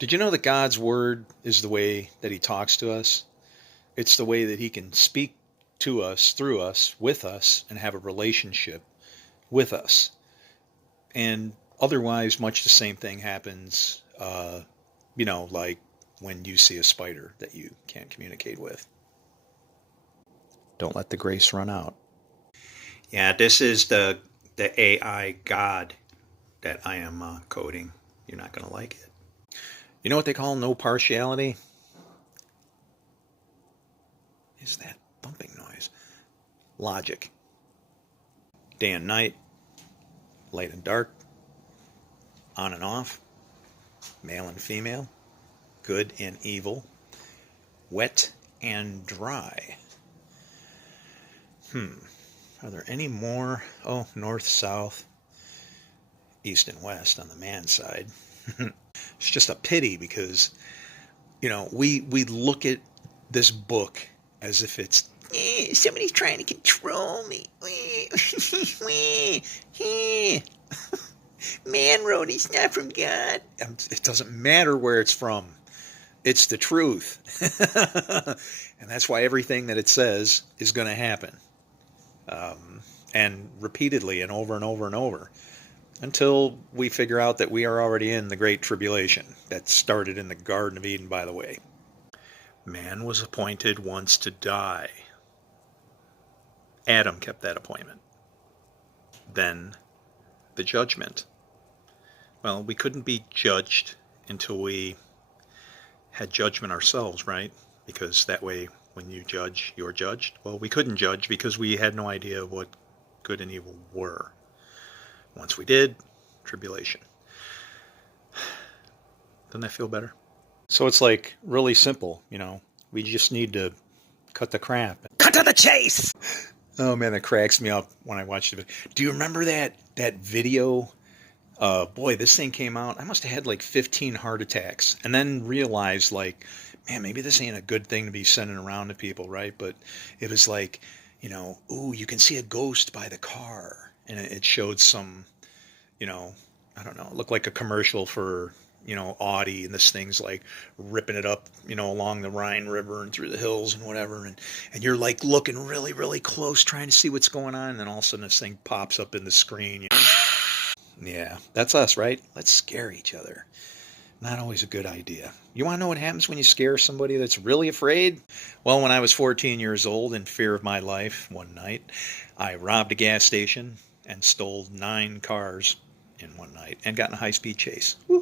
Did you know that God's word is the way that he talks to us? It's the way that he can speak to us, through us, with us, and have a relationship with us. And otherwise, much the same thing happens, like when you see a spider that you can't communicate with. Don't let the grace run out. Yeah, this is the AI God that I am coding. You're not going to like it. You know what they call no partiality? Is that bumping noise? Logic. Day and night, light and dark, on and off, male and female, good and evil, wet and dry. Are there any more? Oh, north, south, east and west on the man side. It's just a pity because, we look at this book as if it's, somebody's trying to control me. Man wrote, he's not from God. It doesn't matter where it's from. It's the truth. And that's why everything that it says is going to happen. And repeatedly and over and over and over. Until we figure out that we are already in the Great Tribulation that started in the Garden of Eden, by the way. Man was appointed once to die. Adam kept that appointment. Then the judgment. Well, we couldn't be judged until we had judgment ourselves, right? Because that way, when you judge, you're judged. Well, we couldn't judge because we had no idea what good and evil were. Once we did, tribulation. Doesn't that feel better? So it's like really simple, we just need to cut the crap. Cut to the chase! Oh man, that cracks me up when I watch it. Do you remember that video? Boy, this thing came out, I must have had like 15 heart attacks and then realized man, maybe this ain't a good thing to be sending around to people, right? But it was like, ooh, you can see a ghost by the car. And it showed some, I don't know, it looked like a commercial for, Audi, and this thing's like ripping it up, along the Rhine River and through the hills and whatever. And you're like looking really, really close trying to see what's going on. And then all of a sudden this thing pops up in the screen. Yeah, that's us, right? Let's scare each other. Not always a good idea. You want to know what happens when you scare somebody that's really afraid? Well, when I was 14 years old, in fear of my life, one night, I robbed a gas station and stole 9 cars in one night and got in a high-speed chase. Woo.